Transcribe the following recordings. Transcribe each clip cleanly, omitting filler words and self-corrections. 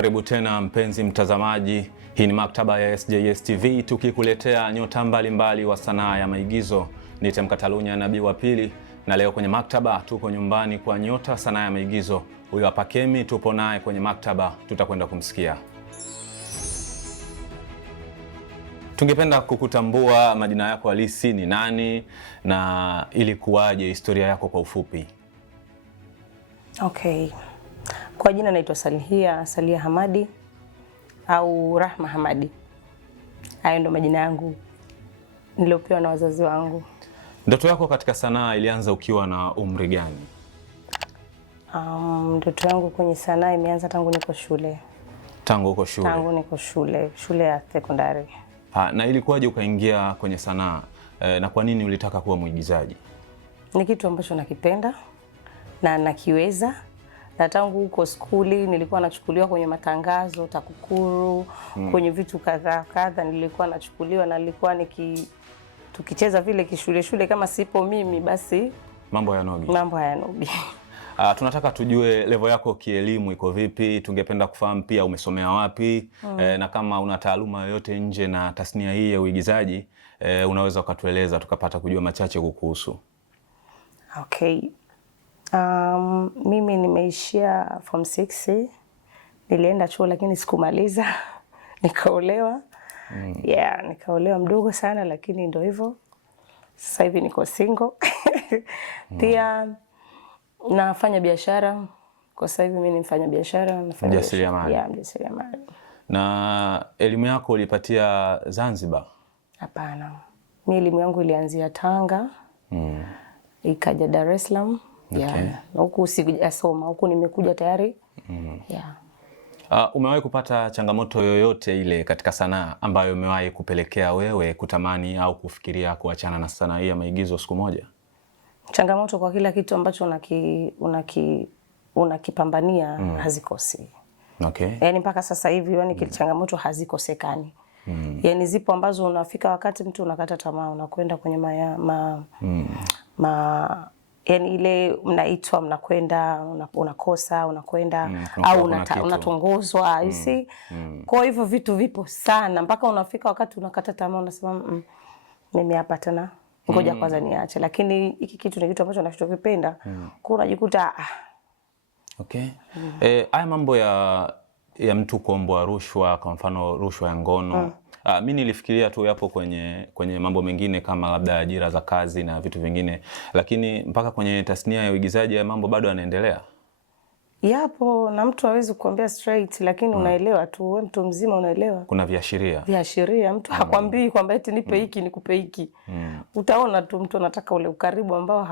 Karibu tena mpenzi mtazamaji, hii ni maktaba ya SJS TV tukikuletea nyota mbalimbali wa sanaa ya maigizo. Niite Mkatalunya Nabii wa Pili, na leo kwenye maktaba tuko nyumbani kwa nyota sanaa ya maigizo. Huyo hapa Kemi, tupo naye kwenye maktaba, tutakwenda kumsikia. Tungependa kukutambua majina yako halisi ni nani na ilikuwaje historia yako kwa ufupi? Okay. Kwa jina naitwa Salia Hamadi au Rahma Hamadi. Hayo ndo majina yangu niliopewa na wazazi wangu. Ndoto yako katika sanaa ilianza ukiwa na umri gani? Ndoto yangu kwenye sanaa imeanza tangu niko shule. Tangu uko shule? Tangu niko shule ya sekondari. Na ilikuwaje ukaingia kwenye sanaa na kwa nini ulitaka kuwa mwigizaji? Ni kitu ambacho nakipenda na nakiweza. Na tangu huko skuli nilikuwa nachukuliwa kwenye matangazo, TAKUKURU, kwenye vitu kadha nilikuwa nachukuliwa, na nilikuwa tukicheza vile shule kama sipo mimi basi mambo hayanogi. Tunataka tujue level yako kielimu iko vipi, tungependa kufahamu pia umesomea wapi, na kama una taaluma yoyote nje na tasnia hii ya uigizaji, unaweza ukatueleza tukapata kujua machache kukuhusu. Okay. Mimi nimeishia form 6. Nilienda chuo lakini sikumaliza. Nikaolewa. Nikaolewa mdogo sana, lakini ndio hivyo. Sasa hivi niko single. Pia nafanya biashara. Kwa sasa hivi mimi ni mfanya biashara, nafanya mjasiriamali. Mjasiriamali. Na elimu yako ulipatia Zanzibar? Hapana. Mimi elimu yangu ilianzia Tanga. Ikaja Dar es Salaam. Okay. Na huku sijasoma, huku nimekuja tayari. Umewahi kupata changamoto yoyote ile katika sanaa ambayo umewahi kupelekea wewe kutamani au kufikiria kuachana na sanaa hii ya maigizo siku moja? Changamoto kwa kila kitu ambacho unakipambania hazikosi. Okay. Yaani mpaka sasa hivi kile changamoto hazikosekani. Yaani zipo ambazo unafika wakati mtu unakata tamaa, unakwenda kwenye yani ile mnaitwa, mnakwenda, unakosa, unakwenda au unatongozwa, you see. Kwa hivyo vitu vipo sana mpaka unafika wakati unakata tamaa, unasema mimi hapa tena ngoja kwanza niache, lakini hiki kitu ni kitu ambacho ninachokipenda. Kwa unajikuta Okay. Haya mambo ya mtu kuombwa rushwa, kwa mfano rushwa ya ngono, mimi nilifikiria tu yapo kwenye mambo mengine kama labda ajira za kazi na vitu vingine, lakini mpaka kwenye tasnia ya uigizaji ya mambo bado yanaendelea. Yapo, na mtu hawezi kuambia straight, lakini unaelewa tu, wewe mtu mzima unaelewa. Kuna viashiria. Mtu hakwambii kwamba eti nipe hiki nikupe hiki. Utaona tu mtu anataka ule ukaribu ambao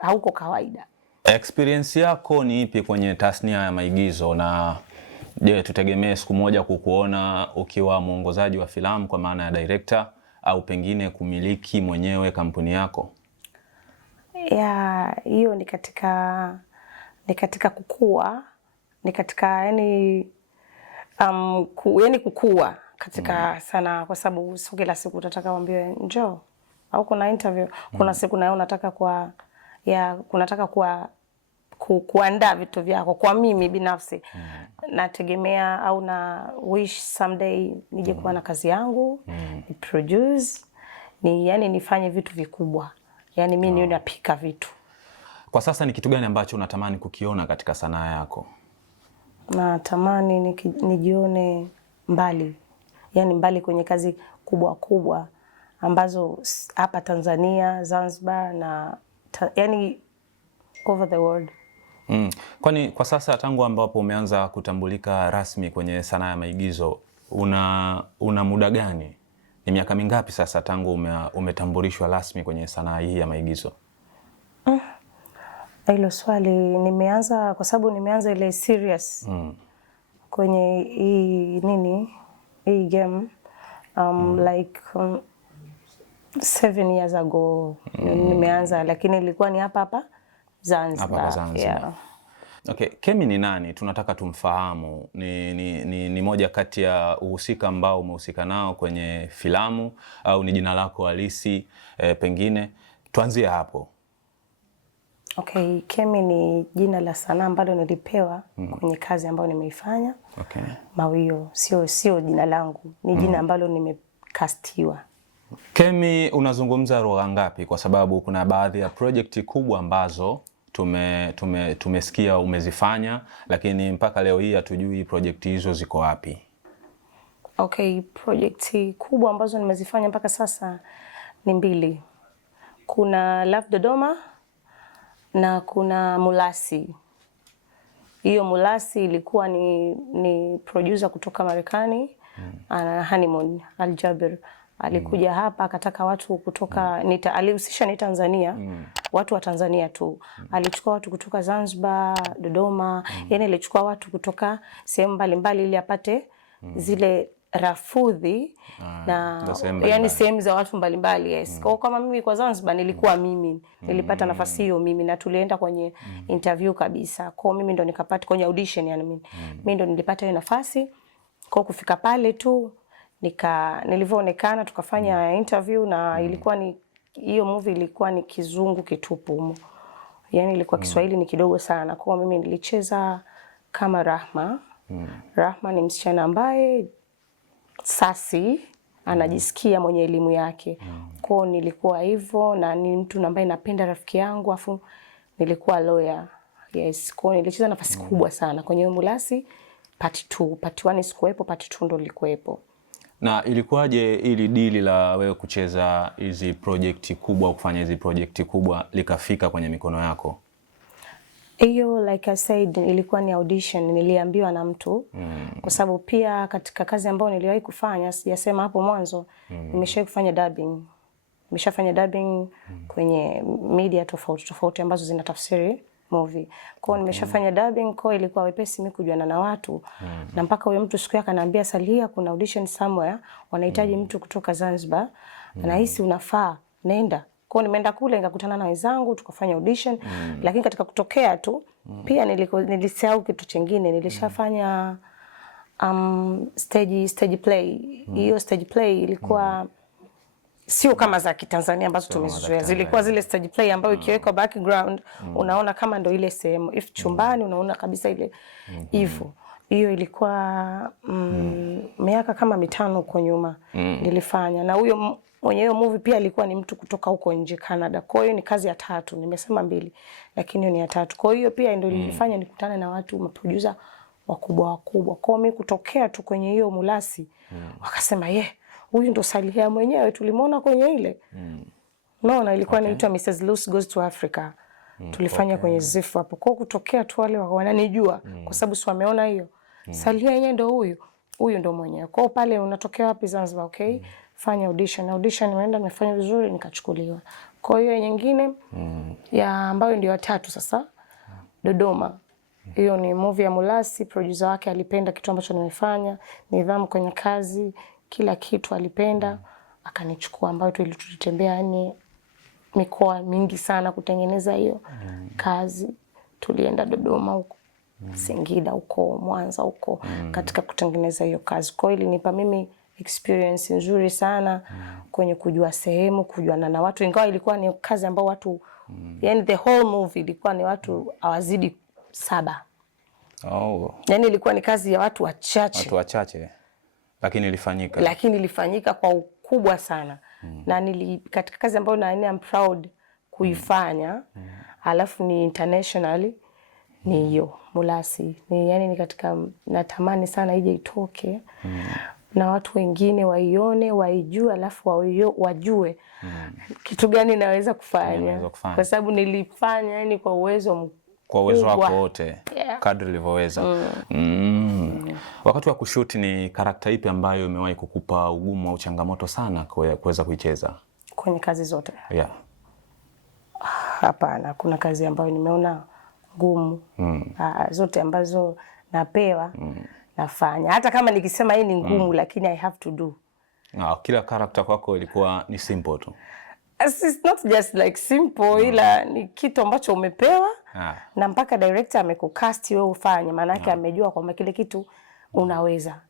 hauko kawaida. Experience yako ni ipi kwenye tasnia ya maigizo, na je, tutegemee siku moja kukuona ukiwa mwongozaji wa filamu kwa maana ya director, au pengine kumiliki mwenyewe kampuni yako? Hiyo ni katika kukua, ni katika yani kukua katika sana, kwa sababu sio kila siku utataka uambiwe njoo au kuna interview. Kuna siku nayo unataka kunataka kuandaa vitu vyako. Kwa mimi binafsi nategemea au na wish someday nije kuwa na kazi yangu, ni produce, nifanye vitu vikubwa. Yani mimi niwe napika vitu. Kwa sasa ni kitu gani ambacho unatamani kukiona katika sanaa yako? Natamani nijione mbali. Yani mbali kwenye kazi kubwa ambazo hapa Tanzania, Zanzibar na over the world. Kwani kwa sasa tangu ambapo umeanza kutambulika rasmi kwenye sanaa ya maigizo, una muda gani? Ni miaka mingapi sasa tangu umetambulishwa rasmi kwenye sanaa hii ya maigizo? Hilo swali nimeanza kwa sababu nimeanza ile serious kwenye hii game like 7 years ago nimeanza, lakini ilikuwa ni hapa Zanzibar. Yeah. Okay, Kemi ni nani? Tunataka tumfahamu. Ni moja kati ya uhusika ambao umehusika nao kwenye filamu, au ni jina lako halisi? Pengine tuanzie hapo. Okay, Kemi ni jina la sanaa ambalo nilipewa kwenye kazi ambayo nimeifanya. Okay. Mawio sio jina langu, ni jina ambalo nimekastiwa. Kemi, unazungumza lugha ngapi? Kwa sababu kuna baadhi ya project kubwa ambazo tumesikia umezifanya, lakini mpaka leo hii hatujui project hizo ziko wapi. Okay, project kubwa ambazo nimezifanya mpaka sasa ni 2. Kuna Love Dodoma na kuna Mulasi. Hiyo Mulasi ilikuwa ni producer kutoka Marekani, ana Honeymoon Aljabir. Alikuja hapa akataka watu kutoka alihusisha ni Tanzania, watu wa Tanzania tu. Alichukua watu kutoka Zanzibar, Dodoma, yani alichukua watu kutoka sehemu mbalimbali ili apate zile rafudhi na yani sehemu za watu mbalimbali. Yes. Kwa kama mimi kwa Zanzibar nilikuwa mimi, nilipata nafasi hiyo mimi, na tulienda kwenye interview kabisa. Kwa mimi ndo nikapata kwenye audition, yani mimi ndo nilipata hiyo nafasi. Kwa kufika pale tu nilivyoonekana tukafanya interview, na ilikuwa ni hiyo movie ilikuwa ni kizungu kitupu. Yani ilikuwa Kiswahili ni kidogo sana. Kwa mimi nilicheza kama Rahma. Rahma ni msichana ambaye sasi anajisikia mwenye elimu yake. Kwa nilikuwa hivyo, na ni mtu ambaye napenda rafiki yangu, afu nilikuwa lawyer. Yes, kwa nilicheza nafasi kubwa sana kwenye Mulasi part 2. Part 1 sikuwepo, part 2 ndo nilikuwepo. Na ilikuwaje ili dili la wewe kucheza hizi project kubwa, kufanya hizi project kubwa likafika kwenye mikono yako? Hiyo like I said ilikuwa ni audition, niliambiwa na mtu. Kwa sababu pia katika kazi ambayo niliwahi kufanya, sijasema hapo mwanzo, nimeshawahi kufanya dubbing. Nimeshafanya dubbing kwenye media tofauti ambazo zinatafsiri movie. Kwa nimeshafanya dubbing, kwa ilikuwa wepesi mimi kujuana na watu. Na mpaka huyo mtu siku yake akaniambia, Salia, kuna audition somewhere, wanahitaji mtu kutoka Zanzibar. Nahisi unafaa, nenda. Kwa nimeenda kule nikakutana na wenzangu tukafanya audition. Lakini katika kutokea tu pia nilisahau kitu kingine. Nilishafanya stage play. Hiyo stage play ilikuwa sio kama za Kitanzania ambazo tumezoea. Zilikuwa zile stage play ambayo ikiweka background unaona kama ndo ile sehemu. If chumbani unaona kabisa ile hivyo. Hiyo ilikuwa miaka kama 5 huko nyuma nilifanya. Na huyo mwenye hiyo movie pia alikuwa ni mtu kutoka huko nje Canada. Kwa hiyo ni kazi ya 3, nimesema 2 lakini hiyo ni ya 3. Kwa hiyo pia ndio nilifanya nikutane na watu maproducer wakubwa. Kwa mimi kutokea tu kwenye hiyo Mulasi wakasema huyu ndo Salia mwenyewe tulimuona kwenye ile. Naona ilikuwa inaitwa Mrs. Lucy Goes to Africa. Tulifanya kwenye ZIF hapo. Kwa kutokea tu wale wananijua kwa sababu si wameona hiyo. Salia yeye ndo huyu ndo mwenyewe. Kwa pale unatokea wapi Zanzibar, okay? Fanya audition nimeenda nimefanya vizuri nikachukuliwa. Kwa hiyo nyingine ya ambayo ndio ya 3 sasa, Dodoma. Hiyo ni movie ya Mulasi, producer wake alipenda kitu ambacho nimefanya, nidhamu kwenye kazi, kila kitu alipenda, akanichukua, ambayo tulitembea yani mikoa mingi sana kutengeneza hiyo kazi. Tulienda Dodoma huko, Singida huko, Mwanza huko katika kutengeneza hiyo kazi. Kwa hiyo ilinipa mimi experience nzuri sana kwenye kujua sehemu, kujuana na watu, ingawa ilikuwa ni kazi ambayo watu yani the whole movie ilikuwa ni watu hawazidi 7. Yani ilikuwa ni kazi ya watu wachache. Lakini ilifanyika kwa ukubwa sana. Na katika kazi ambayo na I'm proud kuifanya, alafu ni internationally, ni hiyo Mulasi. Yani katika natamani sana ije itoke na watu wengine waione, waijue, alafu wajue kitu gani naweza kufanya. Kwa sababu nilifanya yani kwa uwezo wako wote, kadri nilivyoweza. Wakati wa kushoot ni karakta ipi ambayo imewahi kukupa ugumu au changamoto sana kuweza kuicheza? Kwenye kazi zote? Hapana, kuna kazi ambayo nimeona ngumu. Zote ambazo napewa nafanya. Hata kama nikisema hii ni ngumu lakini I have to do. Kila karakta kwako ilikuwa ni simple tu? It's not just like simple, ila ni kitu ambacho umepewa na mpaka director amekucast wewe ufanye, maana yake amejua kwamba kile kitu unaweza.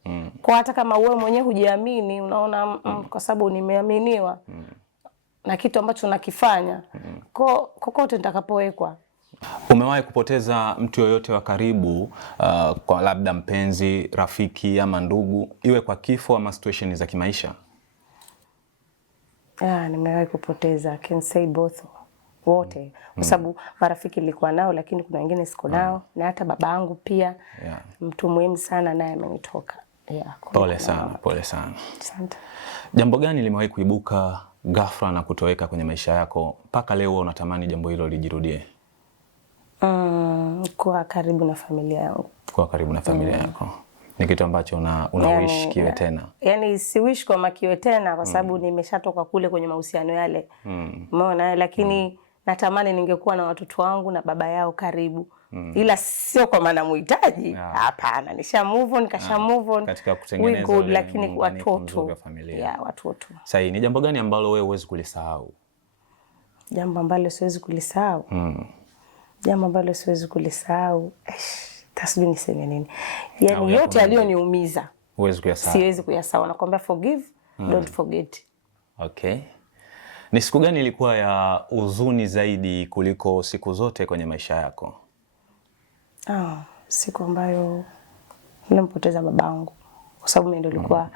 Kwa hata kama wewe mwenyewe hujiamini, unaona kwa sababu nimeaminiwa na kitu ambacho nakifanya, kokote nitakapowekwa Umewahi kupoteza mtu yoyote wa karibu, kwa labda mpenzi, rafiki ama ndugu, iwe kwa kifo ama situation za kimaisha? Nimewahi kupoteza, I can say both, wote. Kwa sababu marafiki nilikuwa nao lakini kuna wengine siko nao, na hata babangu pia mtu muhimu sana naye amenitoka. Pole sana, pole sana. Asante. Jambo gani limewahi kuibuka ghafla na kutoweka kwenye maisha yako mpaka leo unatamani jambo hilo lijirudie? Kuwa karibu na familia yangu. Kuwa karibu na familia yako ni kitu ambacho wish kiwe tena? Yani si wish kwa kiwe tena kwa sababu nimeshatoka kule kwenye mahusiano yale. Umeona, lakini natamani ningekuwa na watoto wangu na baba yao karibu. Ila sio kwa maana muhitaji. Hapana, nisha move on, nikasha move on. Katika kutengeneza lakini watoto. Watoto. Sasa ni jambo gani ambalo wewe huwezi kulisahau? Jambo ambalo siwezi kulisahau. Jambo ambalo siwezi kulisahau. Tasbi niseme nini? Yani yote aliyoniumiza huwezi kuyasahau. Siwezi kuyasahau. Nakwambia forgive, don't forget. Okay. Ni siku gani ilikuwa ya huzuni zaidi kuliko siku zote kwenye maisha yako? Siku ambayo nilimpoteza babangu. Kwa sababu mimi ndio nilikuwa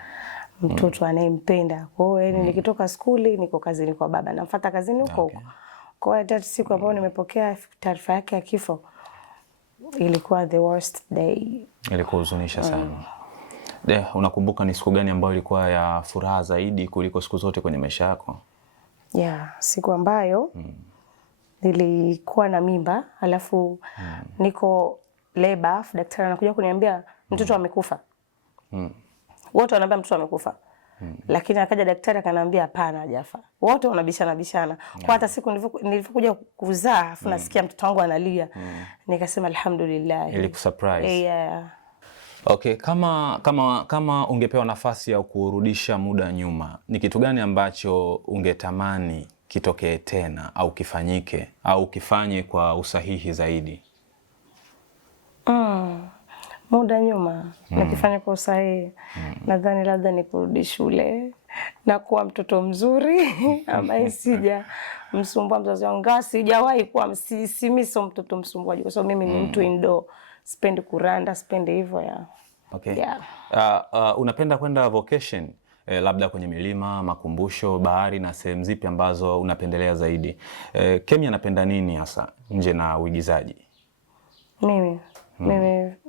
mtoto anayempenda. Kwa hiyo yani nikitoka skuli niko kazini kwa baba, namfuata kazini huko huko. Kwa hiyo siku ambayo nimepokea taarifa yake ya kifo ilikuwa the worst day. Ilikuwa huzunisha sana. Unakumbuka ni siku gani ambayo ilikuwa ya furaha zaidi kuliko siku zote kwenye maisha yako? Siku ambayo nilikuwa na mimba, alafu niko labor, daktari anakuja kuniambia mtoto amekufa. Wote wanaambia mtoto amekufa. Lakini akaja daktari akaniambia hapana, hajafa. Wote wanabishana. Kwa hata siku nilipokuja kuzaa afu nasikia mtoto wangu analia. Nikasema alhamdulillah. Ilikusurprise. Okay, kama ungepewa nafasi ya kurudisha muda nyuma, ni kitu gani ambacho ungetamani kitokee tena au kifanyike au kifanye kwa usahihi zaidi? Muda nyuma nakifanya kwa usahihi. Nadhani labda ni kurudi shule na kuwa mtoto mzuri ambaye sija msumbua mzazi wangu. Sijawahi kuwa mimi sio mtoto msumbuaji kwa sababu mimi ni mtu indoor. Sipendi kuranda, sipendi hivyo Okay. Unapenda kwenda vacation labda kwenye milima, makumbusho, bahari na sehemu zipi ambazo unapendelea zaidi? Kemi anapenda nini hasa nje na uigizaji? Mimi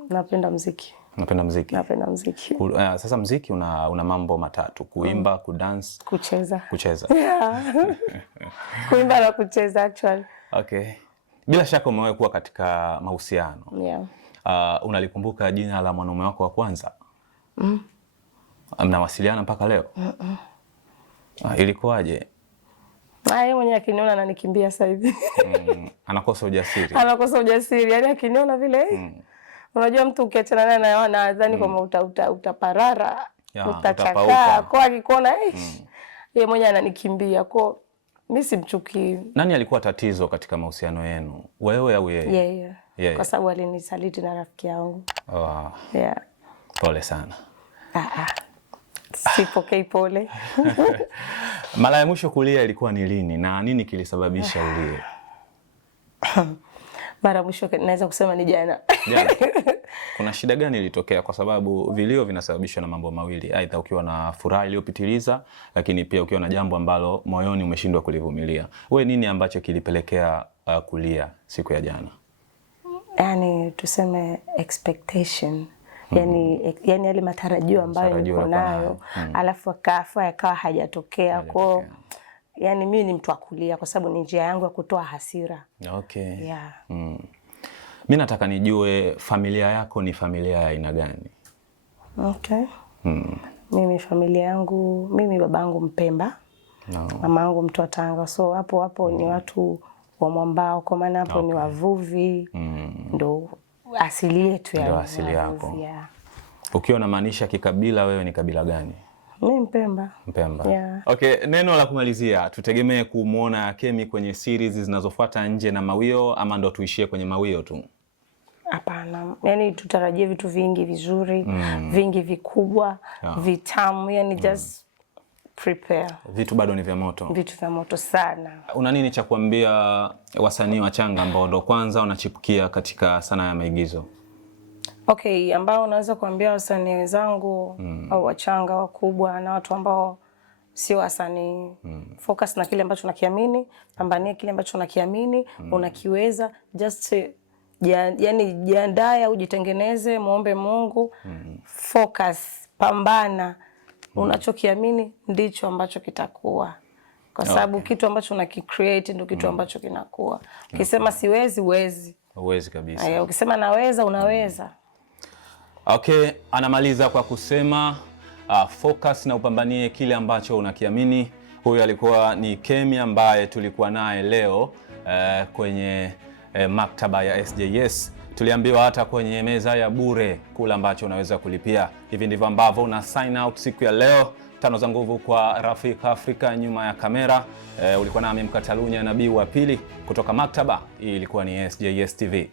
napenda muziki. Napenda muziki. Napenda muziki. Sasa muziki una mambo matatu: kuimba, kudance, kucheza. Kuimba na kucheza actually. Okay. Bila shaka umewahi kuwa katika mahusiano. Unalikumbuka jina la mwanaume wako wa kwanza? Mnawasiliana mpaka leo? Ilikuwaje? Yeye mwenyewe akiniona ananikimbia sasa hivi. Anakosa ujasiri. Yaani akiniona vile unajua mtu ukiachana naye na nadhani kama utaparara, utachakaa. Kwa akikuona yeye mwenyewe ananikimbia. Kwa mimi simchukii. Nani alikuwa tatizo katika mahusiano yenu? Wewe au yeye? Yeye. Kwa sababu alinisaliti na rafiki yangu. Pole sana. Sipokei pole. Mara ya mwisho kulia ilikuwa ni lini na nini kilisababisha ulie? Mara mwisho naweza kusema ni jana. Kuna shida gani ilitokea? Kwa sababu vilio vinasababishwa na mambo mawili, aidha ukiwa na furaha iliyopitiliza, lakini pia ukiwa na jambo ambalo moyoni umeshindwa kulivumilia. Wewe nini ambacho kilipelekea kulia siku ya jana? Yani tuseme expectation. Yani yale matarajio ambayo niko nayo, alafu akawa hajatokea. Kwa yani mimi ni mtu wa kulia kwa sababu ni njia yangu ya kutoa hasira. Okay. Mimi nataka nijue familia yako ni familia ya aina gani? Okay. Mimi familia yangu, mimi babangu Mpemba. Mama yangu mtu wa Tanga. So hapo ni watu wa mwambao, kwa maana hapo ni wavuvi. Ndo asili yetu ya. Ndo asili yako. Ukiwa unamaanisha kikabila, wewe ni kabila gani? Mimi Mpemba. Okay, neno la kumalizia, tutegemee kumuona Kemi kwenye series zinazofuata nje na Mawio ama ndo tuishie kwenye Mawio tu? Hapana. Yani tutarajie vitu vingi vizuri, vingi vikubwa, vitamu, yani just prepare. Vitu bado ni vya moto. Vitu vya moto sana. Una nini cha kuambia wasanii wachanga ambao ndo kwanza wanachipukia katika sanaa ya maigizo? Okay, ambao naweza kuambia wasanii wenzangu au wachanga, wakubwa na watu ambao sio wasanii, focus na kile ambacho unakiamini, pambania kile ambacho unakiamini, unakiweza, just yani jiandae au jitengeneze, muombe Mungu, focus, pambana, unachokiamini ndicho ambacho kitakuwa. Kwa sababu kitu ambacho unakicreate ndio kitu ambacho kinakuwa. Ukisema siwezi, huwezi. Huwezi kabisa. Aya, ukisema naweza, unaweza. Okay, anamaliza kwa kusema focus na upambanie kile ambacho unakiamini. Huyu alikuwa ni Kemi ambaye tulikuwa naye leo kwenye maktaba ya SJS. Tuliambiwa hata kwenye meza ya bure kula ambacho unaweza kulipia. Hivi ndivyo ambavyo una sign out siku ya leo. Tano za nguvu kwa Rafika Afrika nyuma ya kamera. Ulikuwa nami Mkatalunya Nabii wa Pili kutoka maktaba. Hii ilikuwa ni SJS TV.